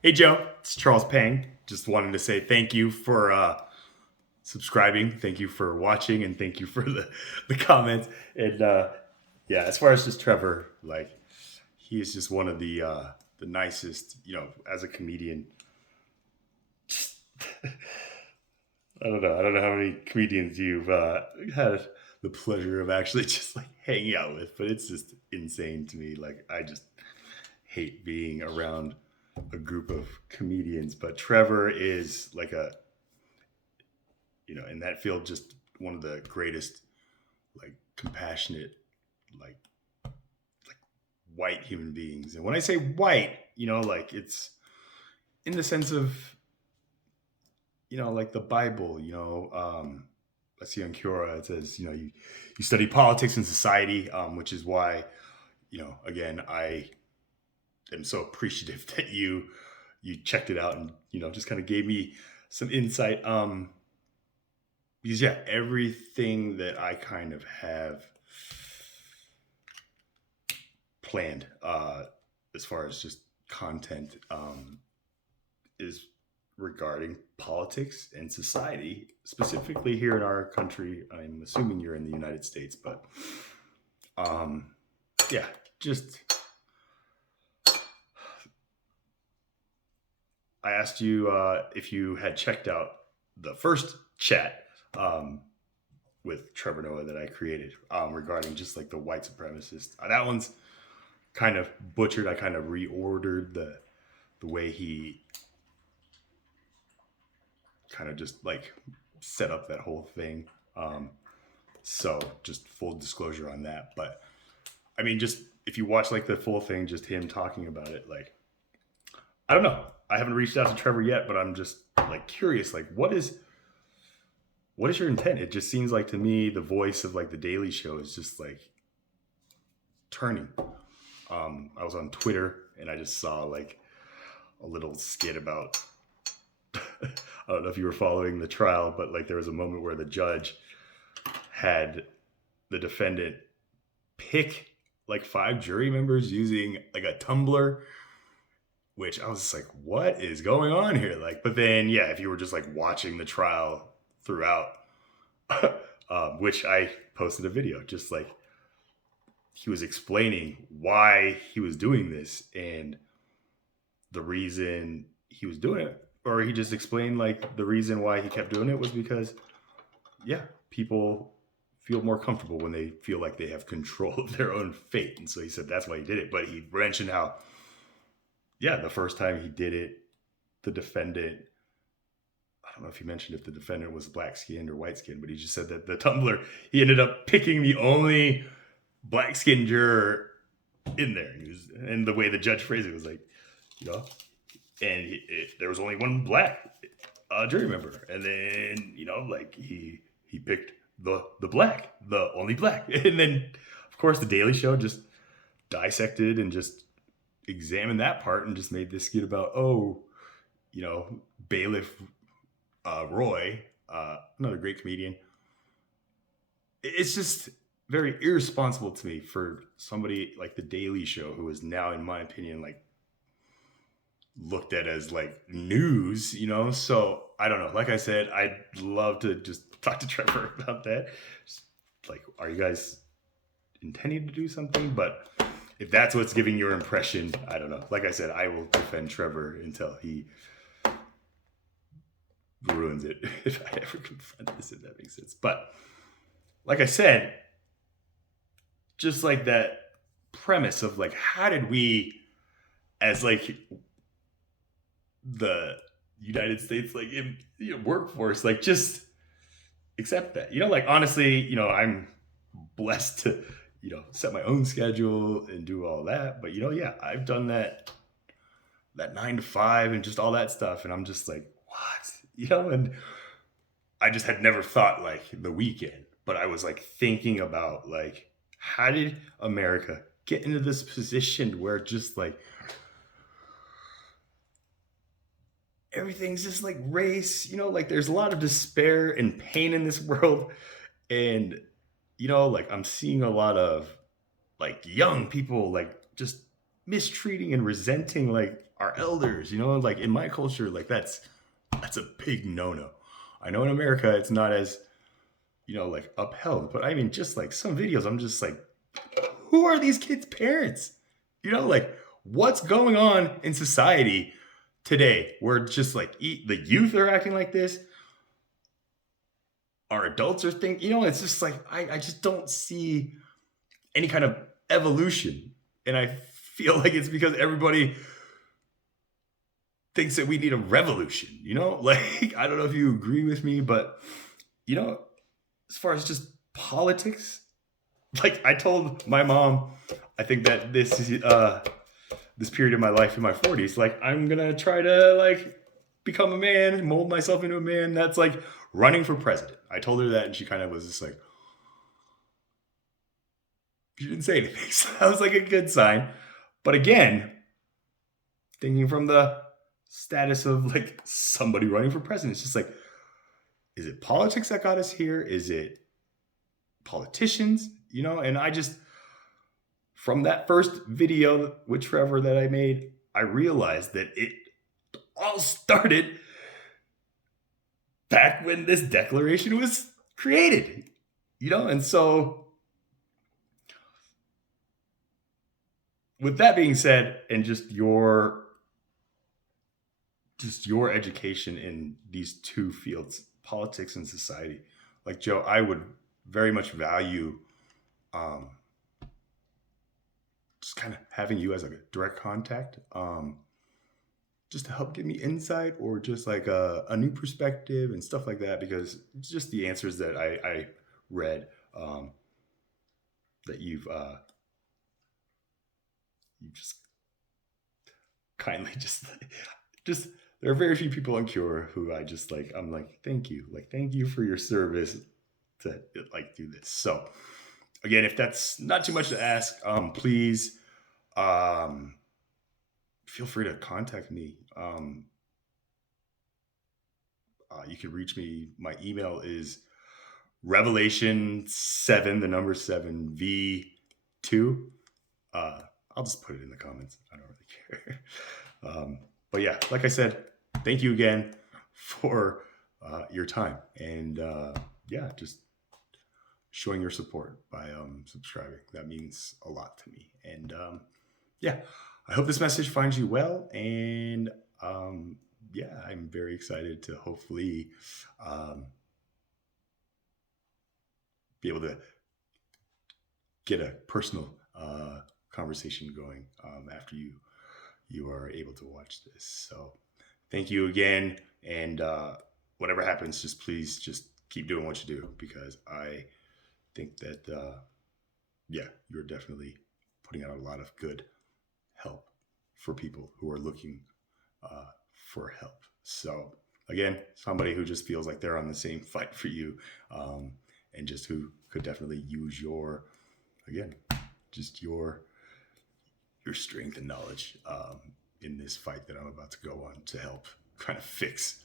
Hey Joe, it's Charles Pang. Just wanted to say thank you for subscribing, thank you for watching, and thank you for the comments. And yeah, as far as just Trevor, like he is just one of the nicest. As a comedian, I don't know how many comedians you've had the pleasure of actually just like hanging out with, but it's just insane to me. Like I just hate being around a group of comedians, but Trevor is like in that field, just one of the greatest, like compassionate, like like white human beings. And when I say white, like it's in the sense of, like the Bible. I see on Quora it says, you study politics and society, which is why, again, I am so appreciative that you checked it out and just kind of gave me some insight. Because yeah, everything that I kind of have planned, as far as just content, is regarding politics and society, specifically here in our country. I'm assuming you're in the United States, but um, yeah, just I asked you if you had checked out the first chat, um, with Trevor Noah that I created, regarding just like the white supremacist. That one's kind of butchered. I kind of reordered the way he kind of just like set up that whole thing. Um, so just full disclosure on that. But I mean, just if you watch like the full thing, just him talking about it, like I don't know. I haven't reached out to Trevor yet, but I'm just like curious. Like, what is your intent? It just seems like to me the voice of like the Daily Show is just like turning. I was on Twitter and I just saw like a little skit about. I don't know if you were following the trial, but like there was a moment where the judge had the defendant pick like five jury members using like a tumbler, which I was just like, what is going on here? Like, but then yeah, if you were just like watching the trial throughout, which I posted a video, just like he was explaining why he was doing this and the reason he was doing it, or he just explained like the reason why he kept doing it was because yeah, people feel more comfortable when they feel like they have control of their own fate. And so he said that's why he did it. But he mentioned how, yeah, the first time he did it, the defendant, I don't know if he mentioned if the defendant was black skinned or white skinned, but he just said that the tumbler, he ended up picking the only black skinned juror in there. And the way the judge phrased it was like, you know, and there was only one black jury member, and then like he picked the only black, and then of course the Daily Show just dissected and just examined that part and just made this skit about bailiff Roy, another great comedian. It's just very irresponsible to me for somebody like the Daily Show, who is now, in my opinion, like looked at as like news, So I don't know. Like I said, I'd love to just talk to Trevor about that. Just like, are you guys intending to do something? But if that's what's giving your impression, I don't know. Like I said, I will defend Trevor until he ruins it if I ever confront this, if that makes sense. But like I said, just like that premise of like, how did we, as like the United States like workforce, like just accept that. Like honestly, I'm blessed to, set my own schedule and do all that. But yeah, I've done that 9 to 5 and just all that stuff. And I'm just like, what? And I just had never thought like the weekend, but I was like thinking about like, how did America get into this position where just like everything's just like race, like there's a lot of despair and pain in this world. And, like I'm seeing a lot of like young people, like just mistreating and resenting like our elders, you know, like in my culture, like that's a big no-no. I know in America it's not as, you know, like upheld, but I mean just like some videos I'm just like, who are these kids' parents? You know, like what's going on in society today where just like the youth are acting like this, our adults are thinking, you know, it's just like I just don't see any kind of evolution. And I feel like it's because everybody thinks that we need a revolution, you know? Like, I don't know if you agree with me, but, you know, as far as just politics, like I told my mom, I think that this period of my life in my 40s, like I'm gonna try to like become a man, mold myself into a man that's like running for president. I told her that and she kind of was just like, she didn't say anything. So that was like a good sign. But again, thinking from the status of like somebody running for president, it's just like, is it politics that got us here? Is it politicians? You know, and I just, from that first video, whichever that I made, I realized that it all started back when this declaration was created, you know? And so, with that being said, and just your education in these two fields, politics and society, like Joe, I would very much value um, just kind of having you as like a direct contact, just to help give me insight or just like a new perspective and stuff like that. Because it's just the answers that I read, that you just kindly just there are very few people on Cure who I just like. I'm like thank you for your service to like do this. So again, if that's not too much to ask, please um, feel free to contact me. You can reach me. My email is revelation7, the number 7v2. Uh, I'll just put it in the comments. I don't really care. But yeah, like I said, thank you again for your time. And yeah, just showing your support by subscribing. That means a lot to me. And yeah, I hope this message finds you well. And yeah, I'm very excited to hopefully um, be able to get a personal conversation going after you are able to watch this. So thank you again. And whatever happens, just please just keep doing what you do, because I think that, yeah, you're definitely putting out a lot of good help for people who are looking for help. So again, somebody who just feels like they're on the same fight for you, and just who could definitely use your, again, just your strength and knowledge in this fight that I'm about to go on to help kind of fix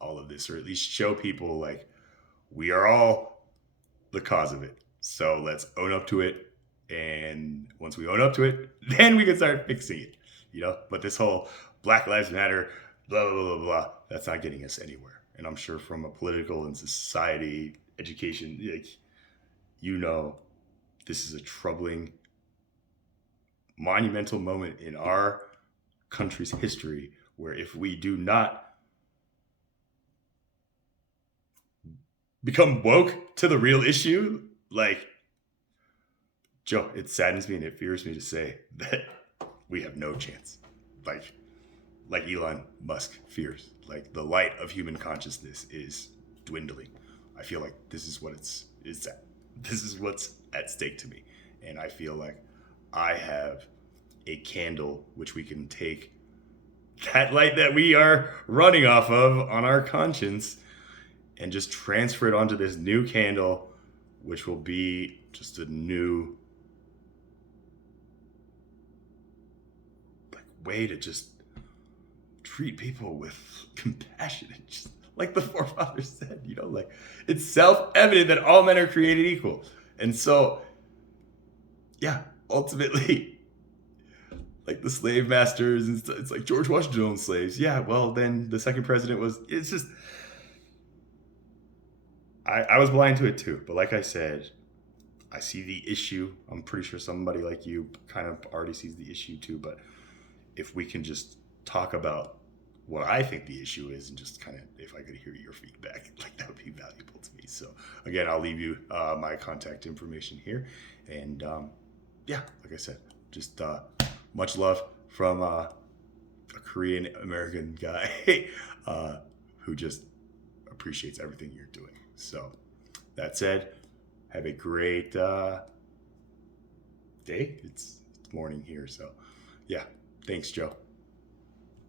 all of this, or at least show people like we are all the cause of it. So let's own up to it. And once we own up to it, then we can start fixing it, you know? But this whole Black Lives Matter, blah, blah, blah, blah, that's not getting us anywhere. And I'm sure from a political and society education, like, you know, this is a troubling, monumental moment in our country's history where if we do not become woke to the real issue, like, Joe, it saddens me and it fears me to say that we have no chance. Like Elon Musk fears, like the light of human consciousness is dwindling. I feel like this is what this is what's at stake to me. And I feel like I have a candle which we can take that light that we are running off of on our conscience and just transfer it onto this new candle, which will be just a new like way to just treat people with compassion, and just like the forefathers said, you know, like it's self-evident that all men are created equal. And so, yeah, ultimately, like the slave masters, and it's like George Washington owned slaves. Yeah, well, then the second president was. It's just I was blind to it too. But like I said, I see the issue. I'm pretty sure somebody like you kind of already sees the issue too. But if we can just talk about what I think the issue is, and just kind of, if I could hear your feedback, like that would be valuable to me. So again, I'll leave you my contact information here, and yeah, like I said, just much love from a Korean American guy who just appreciates everything you're doing. So that said, have a great day. It's morning here, so yeah. Thanks, Joe.